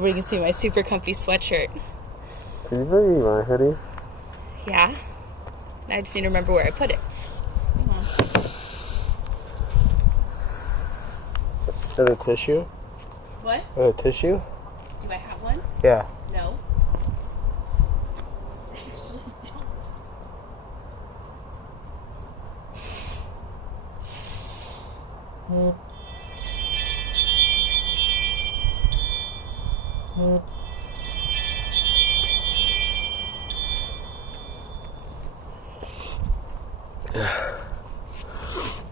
everybody can see my super comfy sweatshirt. Can you bring me my hoodie? Yeah. I just need to remember where I put it. Hang on. Is that a tissue? What? A tissue? Do I have one? Yeah. No. I actually don't.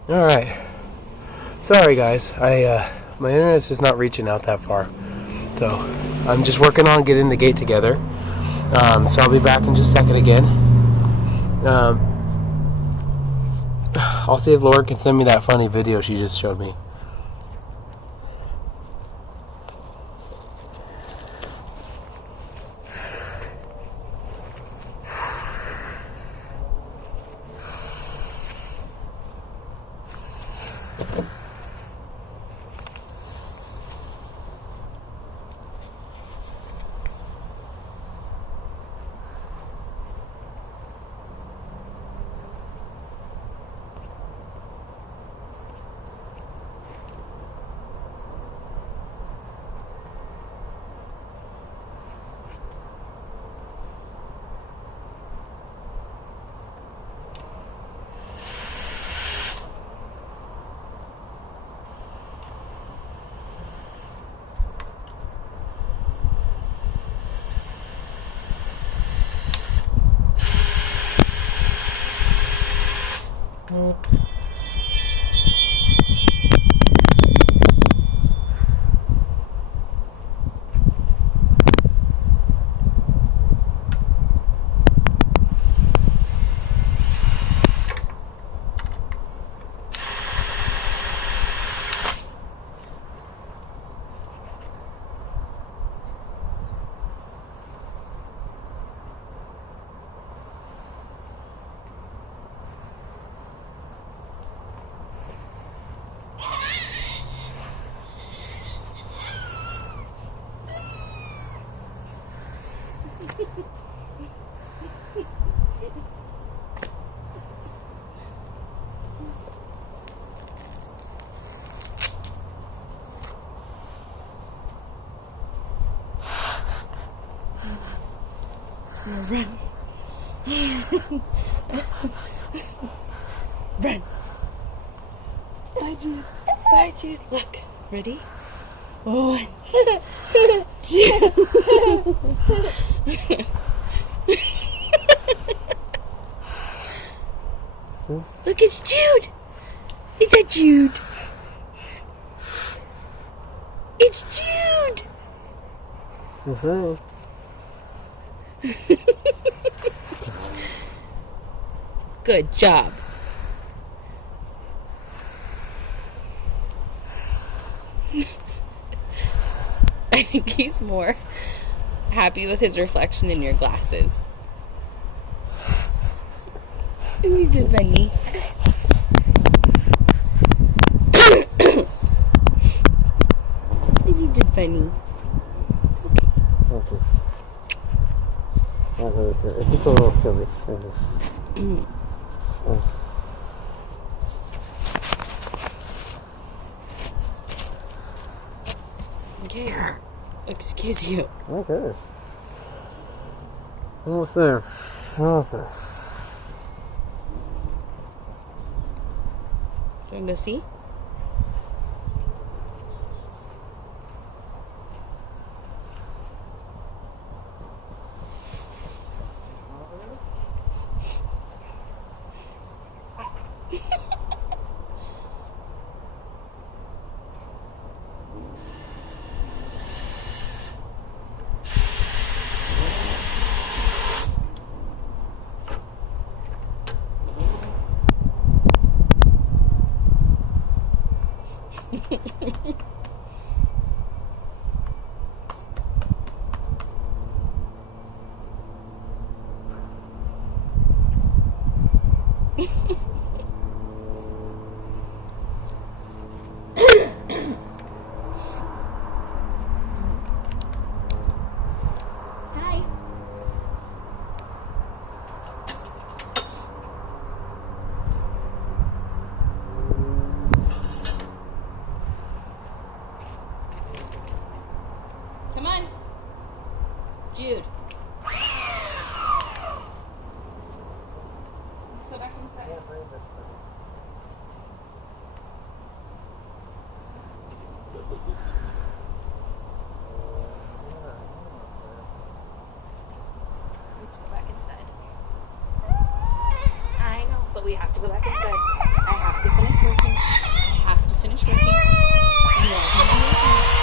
Alright. Sorry guys, my internet's just not reaching out that far. So I'm just working on getting the gate together. So I'll be back in just a second again. I'll see if Laura can send me that funny video she just showed me. Run. Run. Bye, Jude. Bye, Jude. Look. Ready? 1, 2. Look, it's Jude. It's a Jude. It's Jude. Good job. I think he's more happy with his reflection in your glasses. And you did funny. You did funny. Okay. It's just a little chilly. Okay. Excuse you. Okay. Almost there. Almost there. Do you want to go see? Jude. Let's go back inside. We have to go back inside. I know, but we have to go back inside. I have to finish working. I have to finish working. You are gonna be okay.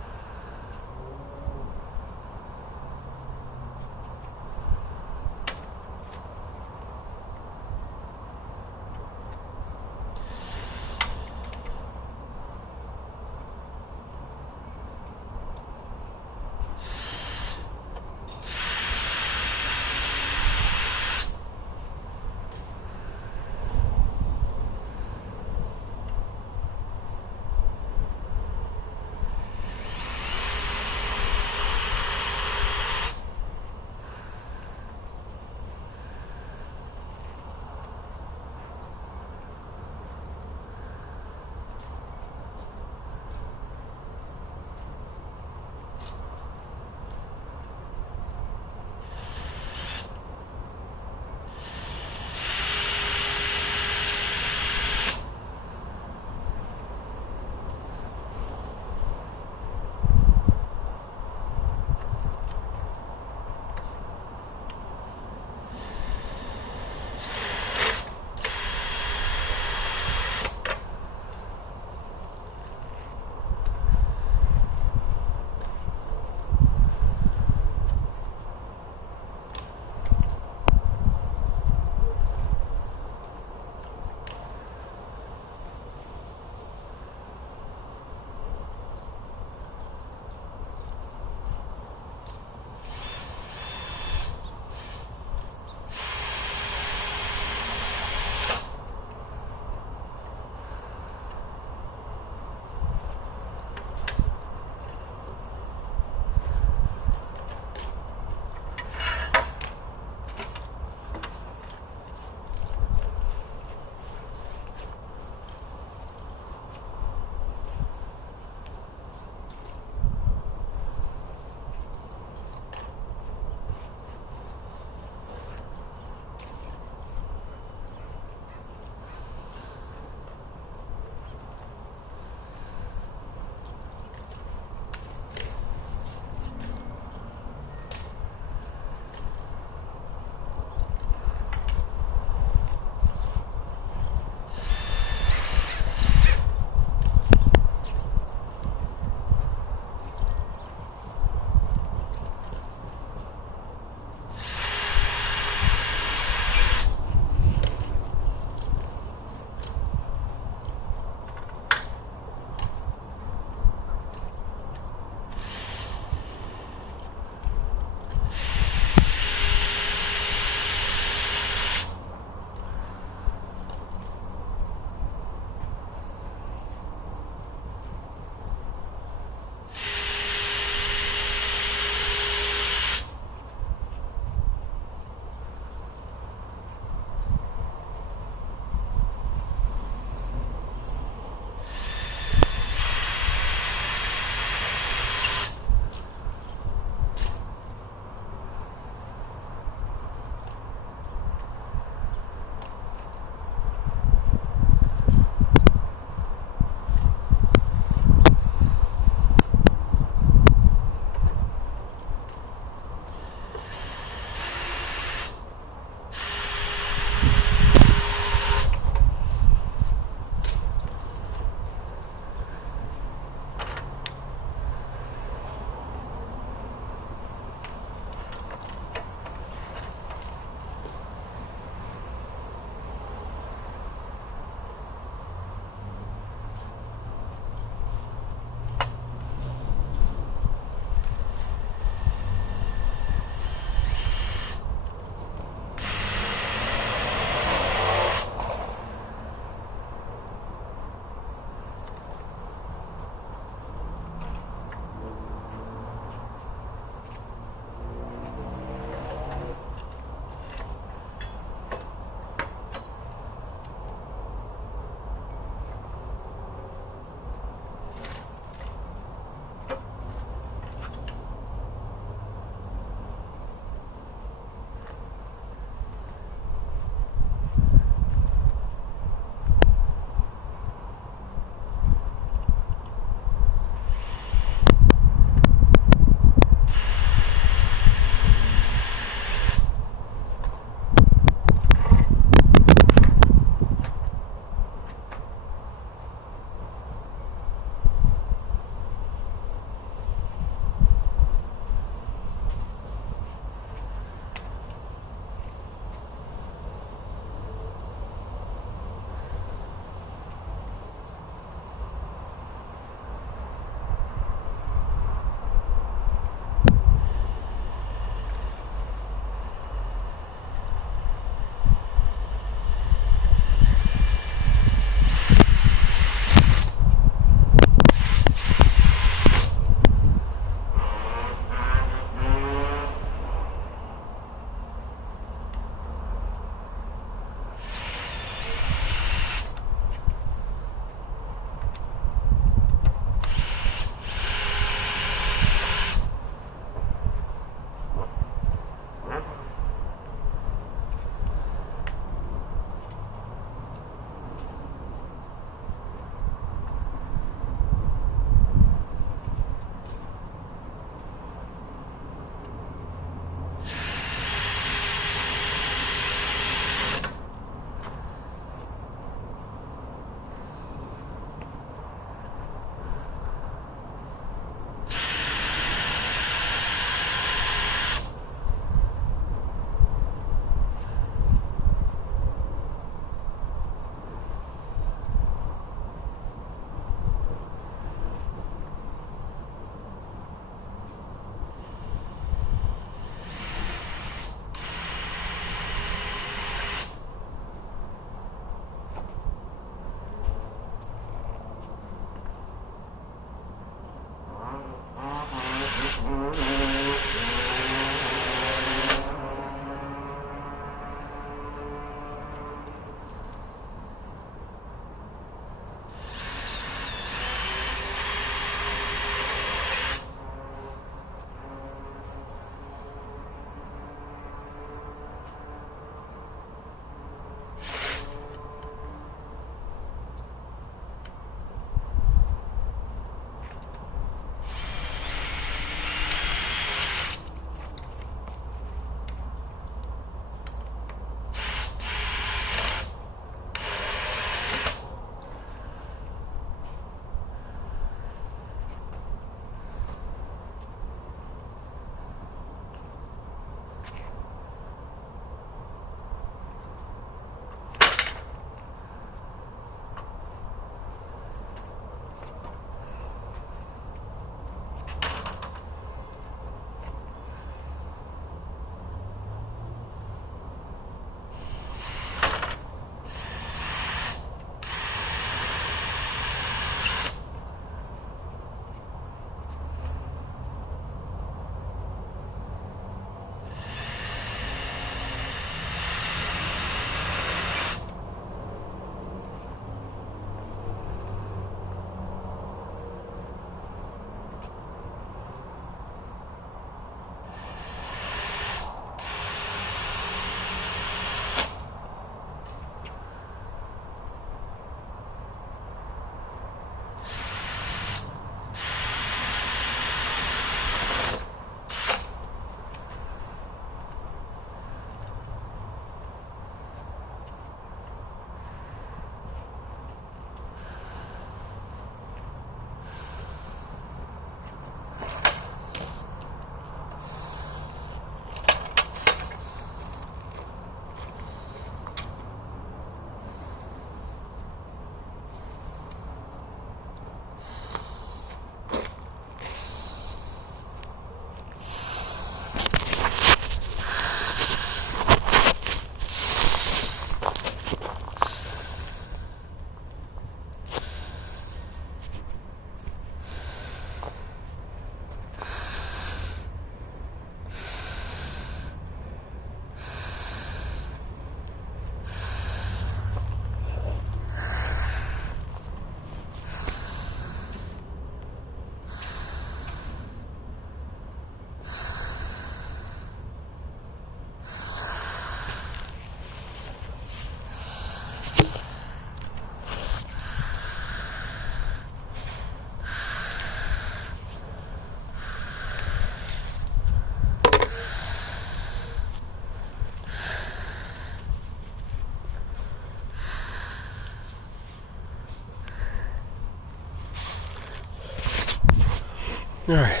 Alright.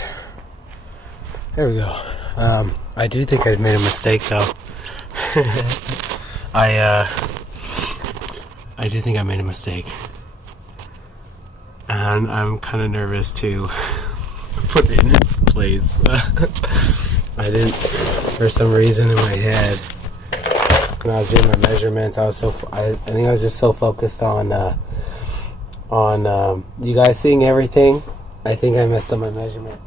There we go. I do think I made a mistake though. I do think I made a mistake. And I'm kind of nervous to put it in its place. I didn't, for some reason in my head, when I was doing my measurements, I think I was just so focused on you guys seeing everything. I think I messed up my measurement.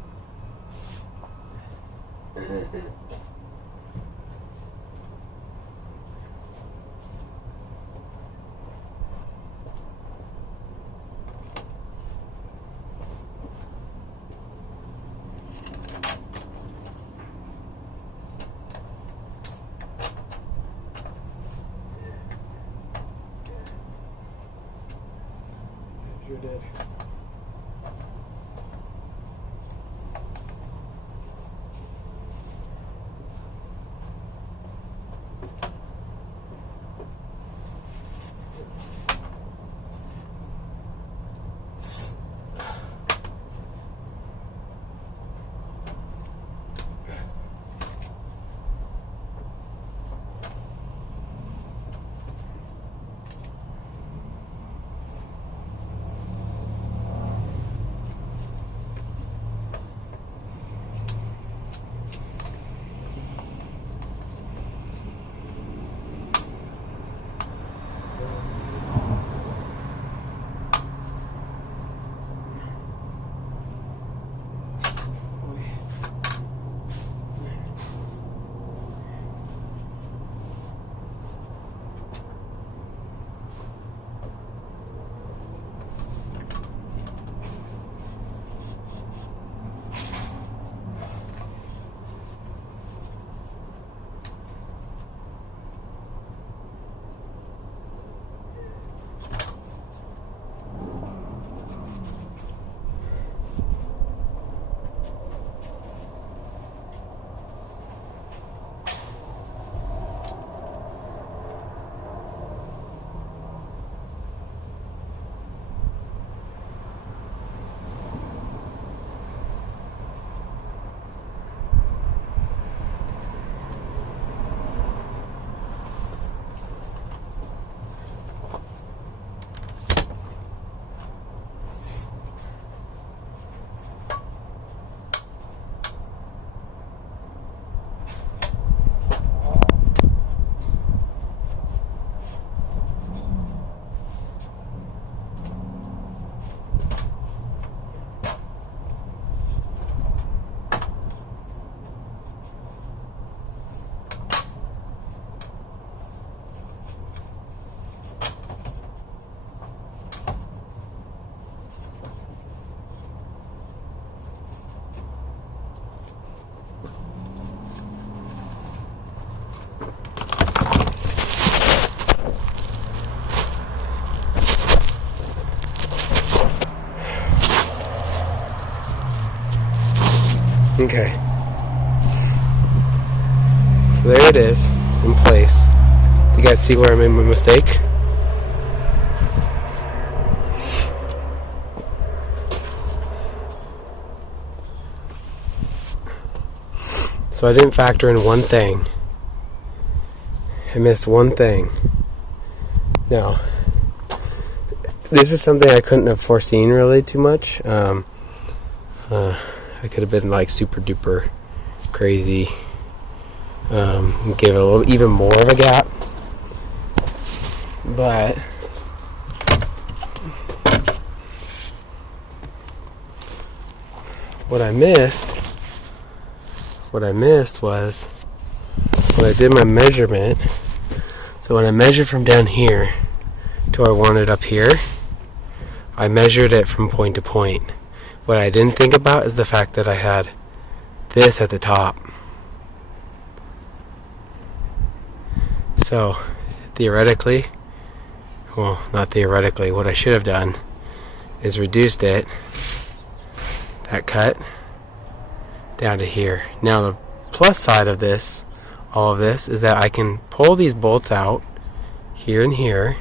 Sure did. Okay. So there it is, in place. Do you guys see where I made my mistake? So I didn't factor in one thing. I missed one thing. Now, this is something I couldn't have foreseen really too much. I could have been like super duper crazy. Gave it a little even more of a gap. But what I missed was when I did my measurement. So when I measured from down here to where I wanted up here, I measured it from point to point. What I didn't think about is the fact that I had this at the top. So theoretically, well, not theoretically, what I should have done is reduced it, that cut, down to here. Now the plus side of this, all of this, is that I can pull these bolts out here and here,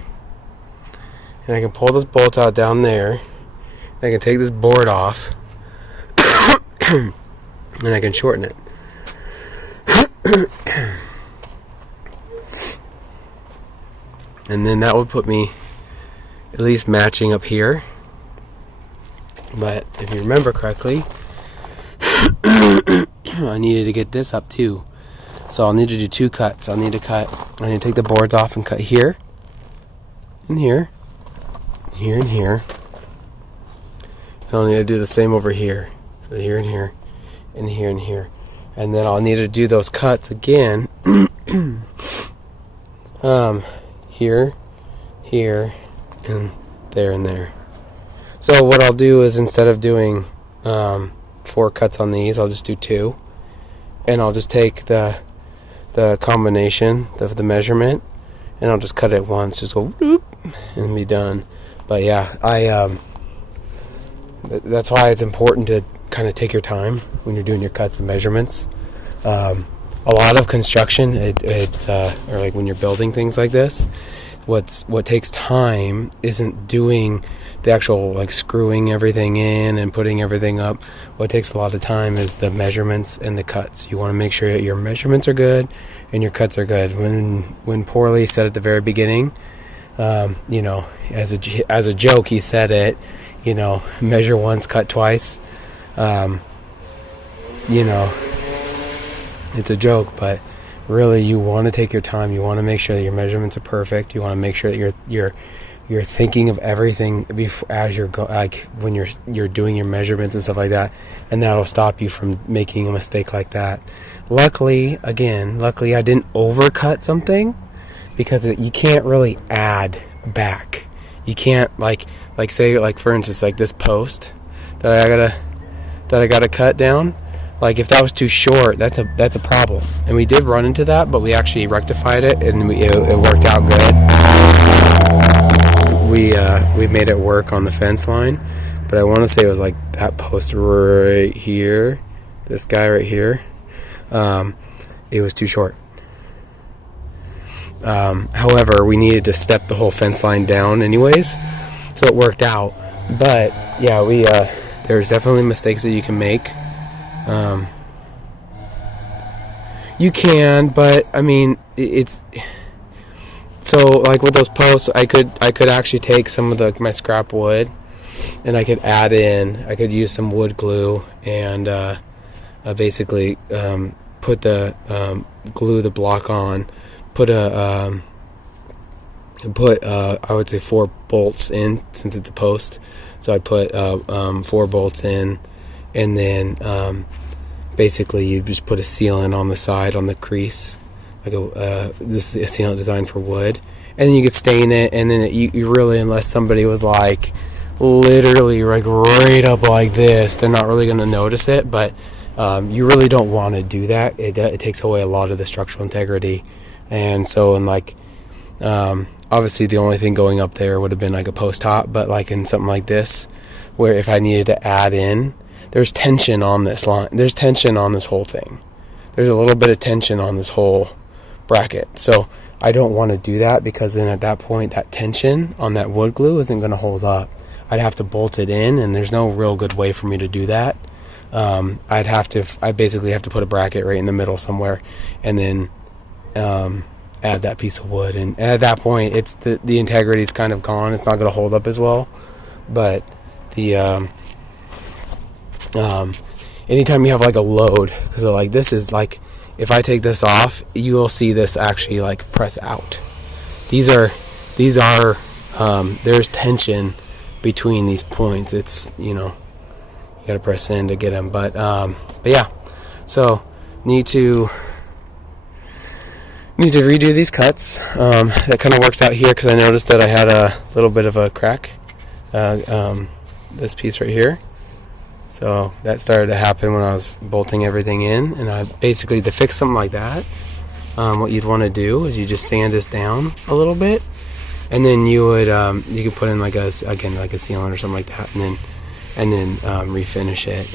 and I can pull those bolts out down there, and I can take this board off and I can shorten it. And then that would put me at least matching up here. But if you remember correctly, I needed to get this up too. So I'll need to do 2 cuts. I need to take the boards off and cut here, and here, here and here. And I'll need to do the same over here. So here and here, and here and here. And then I'll need to do those cuts again. Here, here, and there. So what I'll do is, instead of doing 4 cuts on these, I'll just do 2. And I'll just take the combination of the measurement, and I'll just cut it once, just go whoop, and be done. But yeah, that's why it's important to kind of take your time when you're doing your cuts and measurements. A lot of construction, or like when you're building things like this, what takes time isn't doing the actual like screwing everything in and putting everything up. What takes a lot of time is the measurements and the cuts. You want to make sure that your measurements are good and your cuts are good. When Porley said at the very beginning, you know, as a joke, he said it, you know, measure once, cut twice. You know, it's a joke, but really you want to take your time. You want to make sure that your measurements are perfect. You want to make sure that you're thinking of everything as you're when you're doing your measurements and stuff like that, and that'll stop you from making a mistake like that. Luckily I didn't overcut something, because you can't really add back. You can't like say, like for instance, like this post that I gotta cut down. Like if that was too short, that's a problem. And we did run into that, but we actually rectified it, and it worked out good. We made it work on the fence line, but I want to say it was like that post right here, this guy right here. It was too short. However, we needed to step the whole fence line down anyways, so it worked out. But yeah, there's definitely mistakes that you can make. You can, but I mean, it's so like with those posts, I could actually take some of my scrap wood, and I could use some wood glue, and basically put glue the block on, I would say 4 bolts in, since it's a post. So I put 4 bolts in, and then basically you just put a sealant on the side, on the crease, like this is a sealant designed for wood, and then you could stain it, and then you really, unless somebody was like literally like right up like this, they're not really going to notice it. But you really don't want to do that. It takes away a lot of the structural integrity. And so, obviously the only thing going up there would have been like a post top, but like in something like this, where if I needed to add in, there's tension on this line, there's tension on this whole thing, there's a little bit of tension on this whole bracket. So I don't want to do that, because then at that point, that tension on that wood glue isn't going to hold up. I'd have to bolt it in, and there's no real good way for me to do that. I basically have to put a bracket right in the middle somewhere, and then add that piece of wood, and at that point, it's the integrity is kind of gone. It's not going to hold up as well. But anytime you have like a load, because like this is like, if I take this off, you will see this actually like press out. These are there's tension between these points. It's, you know, you got to press in to get them. But yeah, so need to redo these cuts. That kind of works out here, because I noticed that I had a little bit of a crack, this piece right here. So that started to happen when I was bolting everything in, and I basically, to fix something like that, what you'd want to do is you just sand this down a little bit, and then you could put in like a sealant or something like that, and then refinish it.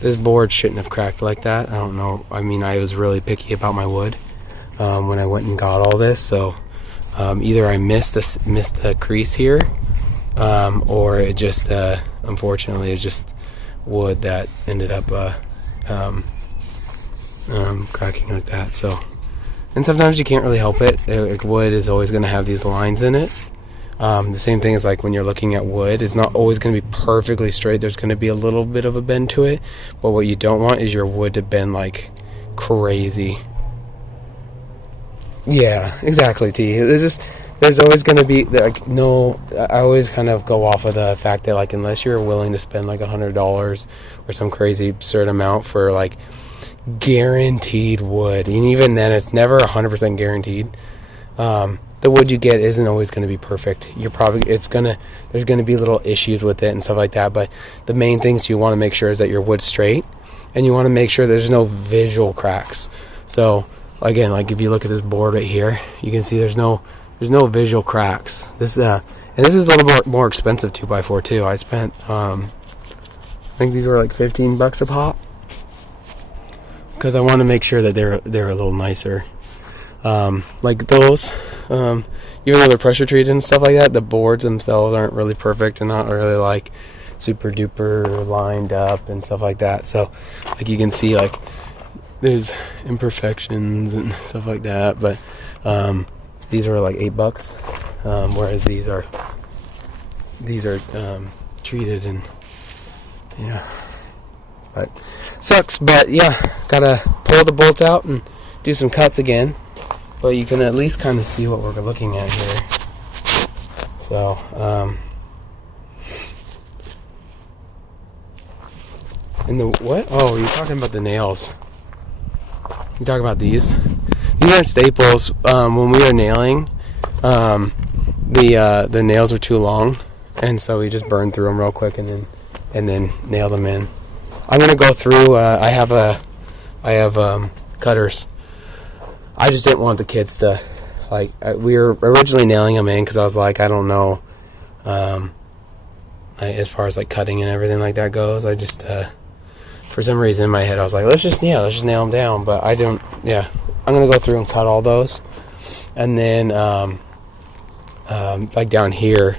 This board shouldn't have cracked like that. I don't know. I mean, I was really picky about my wood when I went and got all this. So either I missed the crease here, or it just unfortunately it just wood that ended up cracking like that. So, and sometimes you can't really help it. Like, wood is always going to have these lines in it. The same thing is like when you're looking at wood, it's not always going to be perfectly straight. There's going to be a little bit of a bend to it, but what you don't want is your wood to bend like crazy. Yeah, exactly, T. There's always going to be like, no, I always kind of go off of the fact that like unless you're willing to spend like $100 or some crazy absurd amount for like guaranteed wood, and even then it's never 100% guaranteed. The wood you get isn't always going to be perfect. There's going to be little issues with it and stuff like that, but the main things you want to make sure is that your wood's straight, and you want to make sure there's no visual cracks. So again, like if you look at this board right here, you can see there's no visual cracks. And this is a little more expensive 2x4 too. I spent I think these were like $15 a pop, because I want to make sure that they're a little nicer. Like those, even though they're pressure treated and stuff like that, the boards themselves aren't really perfect and not really like super duper lined up and stuff like that. So like you can see like there's imperfections and stuff like that, but these are like $8, whereas these are treated, and yeah, but sucks. But yeah, gotta pull the bolts out and do some cuts again. But you can at least kind of see what we're looking at here. So, and the what? Oh, you're talking about the nails. You talking about these? These aren't staples. When we were nailing, the nails were too long, and so we just burned through them real quick and then nailed them in. I'm gonna go through. I have cutters. I just didn't want the kids to, like, we were originally nailing them in because I was like, I don't know, as far as like cutting and everything like that goes. I just, for some reason in my head, I was like, let's just nail them down. But I don't, yeah, I'm going to go through and cut all those. And then, like down here,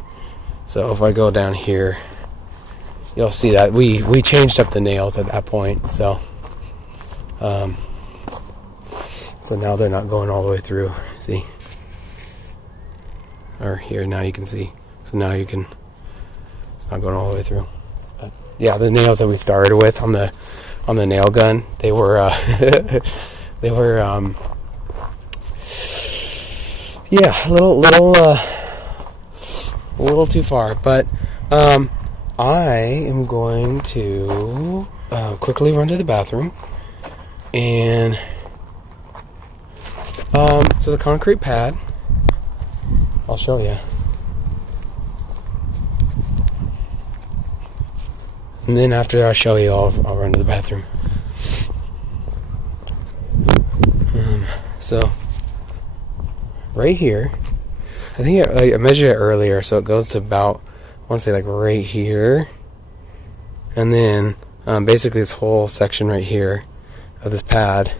so if I go down here, you'll see that we changed up the nails at that point. So, so now they're not going all the way through, see? Or here, now you can see. So now it's not going all the way through. But yeah, the nails that we started with on the nail gun, they were, yeah, a little too far. But I am going to quickly run to the bathroom, and so the concrete pad, I'll show you. And then after I show you, I'll run to the bathroom. So right here, I think I measured it earlier, so it goes to about, I want to say like right here, and then basically this whole section right here of this pad